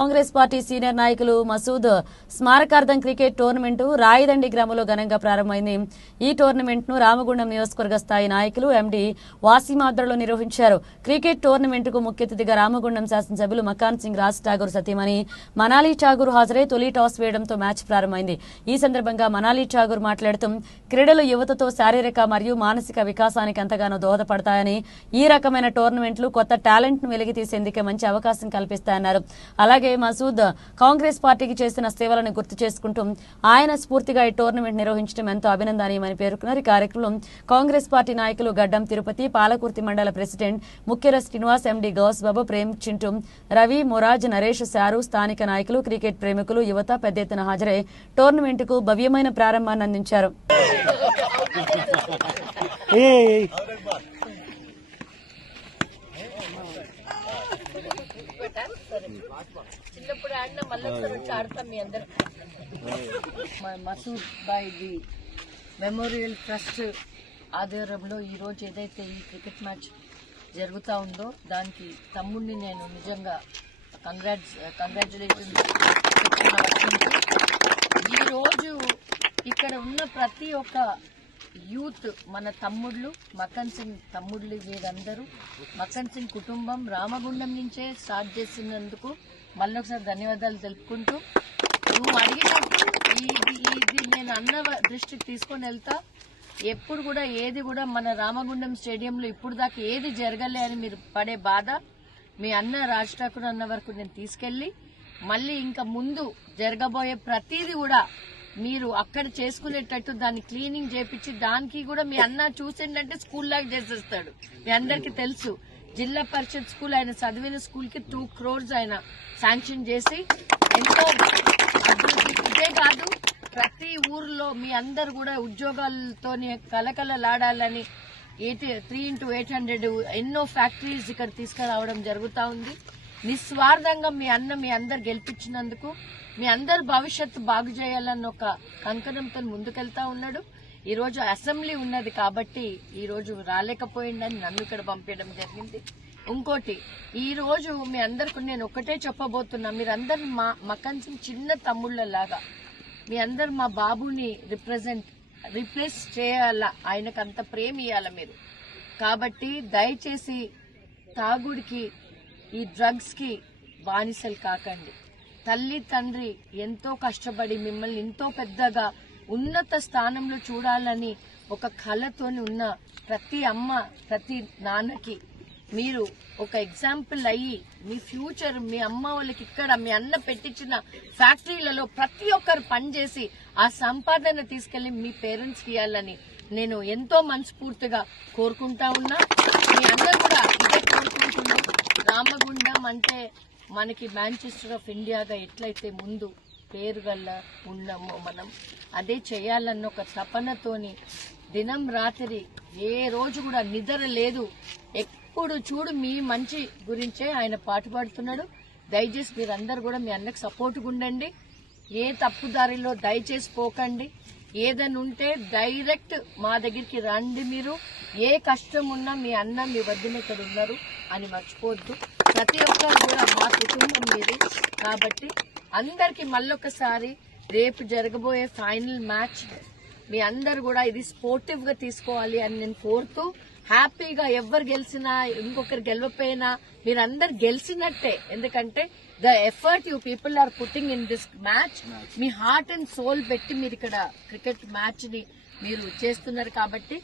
Congress party senior నాయకులు మసూద్ స్మారకార్థం cricket tournament Rayadandi గ్రామంలో ఘనంగా ప్రారంభమైంది. ఈ టోర్నమెంట్ను రామగుండం నియోజకవర్గ స్థాయి నాయకులు ఎండి వాసీం నిర్వహించారు. క్రికెట్ టోర్నమెంట్కు ముఖ్య అతిథిగా రామగుండం శాసనసభ్యులు మకాన్ సింగ్ రాజ్ ఠాగూర్ సతీమణి మనాలి ఠాగూర్ హాజరై తొలి టాస్ వేయడంతో మ్యాచ్ ప్రారంభమైంది. ఈ సందర్భంగా మనాలి ఠాగూర్ మాట్లాడుతూ క్రీడలు యువతతో శారీరక మరియు మానసిక వికాసానికి ఎంతగానో దోహదపడతాయని ఈ రకమైన టోర్నమెంట్లు కొత్త టాలెంట్ను తీసేందుకే మంచి అవకాశం కల్పిస్తాయన్నారు. అలాగే మసూద్ కాంగ్రెస్ పార్టీకి చేసిన సేవలను గుర్తు చేసుకుంటూ ఆయన స్ఫూర్తిగా ఈ టోర్నమెంట్ నిర్వహించడం ఎంతో అభినందనీయమని పేర్కొన్నారు. ఈ కార్యక్రమంలో కాంగ్రెస్ పార్టీ నాయకులు గడ్డం తిరుపతి పాలకుర్తి మండల ప్రెసిడెంట్ ముఖ్యర శ్రీనివాస్ ఎండి గౌస్ బాబు ప్రేమ్ చింటూ రవి మొరాజ్ నరేష్ శారు స్థానిక నాయకులు క్రికెట్ ప్రేమికులు యువత పెద్ద ఎత్తున హాజరై టోర్నమెంట్కు భవ్యమైన ప్రారంభాన్ని అందించారు. చిన్నప్పుడు ఆడినా మళ్ళీ వచ్చి ఆడతాం మీ అందరు. Masood Bhai the memorial trust ఆధ్వర్యంలో ఈ రోజు ఏదైతే ఈ క్రికెట్ మ్యాచ్ జరుగుతూ ఉందో దానికి తమ్ముడిని నేను నిజంగా కంగ్రాట్స్ కంగ్రాచులేషన్ ఈరోజు ఇక్కడ ఉన్న ప్రతి ఒక్క యూత్ మన తమ్ముళ్ళు మకన్ సింగ్ తమ్ముళ్ళు వీరందరూ. మకన్ సింగ్ కుటుంబం రామగుండం నుంచే స్టార్ట్ చేసినందుకు మళ్ళీ ఒకసారి ధన్యవాదాలు తెలుపుకుంటూ నువ్వు అడిగినప్పుడు ఇది ఇది నేను అన్న దృష్టికి తీసుకొని వెళ్తా. ఎప్పుడు కూడా ఏది కూడా మన రామగుండం స్టేడియంలో ఇప్పుడు దాకా ఏది జరగలే అని మీరు పడే బాధ మీ అన్న రాజ్ ఠాకూర్ అన్న వరకు నేను తీసుకెళ్ళి మళ్ళీ ఇంకా ముందు జరగబోయే ప్రతిదీ కూడా మీరు అక్కడ చేసుకునేటట్టు దాన్ని క్లీనింగ్ చేపించి దానికి కూడా మీ అన్న చూసిండంటే స్కూల్ లాగా చేసేస్తాడు. మీ అందరికి తెలుసు. జిల్లా పరిషత్ స్కూల్ ఆయన చదివిన స్కూల్కి టూ క్రోర్స్ ఆయన శాంక్షన్ చేసి ఎంతో ఇదే కాదు ప్రతి ఊర్లో మీ అందరు కూడా ఉద్యోగాలతో కలకలలాడాలని eight three into eight hundred ఎన్నో ఫ్యాక్టరీస్ ఇక్కడ తీసుకురావడం జరుగుతూ ఉంది. నిస్వార్థంగా మీ అన్న మీ అందరు గెలిపించినందుకు మీ అందరు భవిష్యత్తు బాగు చేయాలన్న ఒక కంకణంతో ముందుకెళ్తా ఉన్నాడు. ఈ రోజు అసెంబ్లీ ఉన్నది కాబట్టి ఈ రోజు రాలేకపోయిందని నన్ను ఇక్కడ పంపించడం జరిగింది. ఇంకోటి ఈ రోజు మీ అందరికి నేను ఒకటే చెప్పబోతున్నా. మీరందరు మా మకన్ సింగ్ చిన్న తమ్ముళ్ళలాగా. మీ అందరు మా బాబుని రిప్రజెంట్ రిప్లేస్ చేయాల? ఆయనకు అంత ప్రేమ ఇవ్వాల మీరు? కాబట్టి దయచేసి తాగుడికి ఈ డ్రగ్స్కి బానిసలు కాకండి. తల్లి తండ్రి ఎంతో కష్టపడి మిమ్మల్ని ఎంతో పెద్దగా ఉన్నత స్థానంలో చూడాలని ఒక కళతోని ఉన్న ప్రతి అమ్మ ప్రతి నాన్నకి మీరు ఒక ఎగ్జాంపుల్ అయ్యి మీ ఫ్యూచర్ మీ అమ్మ వాళ్ళకి ఇక్కడ మీ అన్న పెట్టించిన ఫ్యాక్టరీలలో ప్రతి ఒక్కరు పనిచేసి ఆ సంపాదన తీసుకెళ్ళి మీ పేరెంట్స్కి ఇవ్వాలని నేను ఎంతో మనస్ఫూర్తిగా కోరుకుంటా ఉన్నా. మీ అన్న కూడా ఇదే కోరుకుంటున్నాం. రామగుండం అంటే మనకి మాంచెస్టర్ ఆఫ్ ఇండియాగా ఎట్లయితే ముందు పేరు గల్ల ఉన్నామో మనం అదే చేయాలన్న ఒక తపనతోని దినం రాత్రి ఏ రోజు కూడా నిద్ర లేదు. ఎప్పుడు చూడు మీ మంచి గురించే ఆయన పాటుపడుతున్నాడు దయచేసి మీరందరూ కూడా మీ అన్నకు సపోర్ట్గా ఉండండి. ఏ తప్పుదారిలో దయచేసి పోకండి. ఏదైనా ఉంటే డైరెక్ట్ మా దగ్గరికి రండి మీరు. ఏ కష్టం ఉన్నా మీ అన్న మీ వద్దున ఇక్కడ ఉన్నారు అని మర్చిపోవద్దు. ప్రతి ఒక్కరు కూడా మా కుటుంబం మీది. కాబట్టి అందరికి మళ్ళొకసారి రేపు జరగబోయే ఫైనల్ మ్యాచ్ మీ అందరు కూడా ఇది స్పోర్టివ్గా తీసుకోవాలి అని నేను కోరుతూ హ్యాపీగా ఎవరు గెలిచినా ఇంకొకరు గెలవపోయినా మీరందరు గెలిచినట్టే. ఎందుకంటే the effort you people are putting in this match. Me heart and soul పెట్టి మీరు ఇక్కడ క్రికెట్ మ్యాచ్ని మీరు చేస్తున్నారు కాబట్టి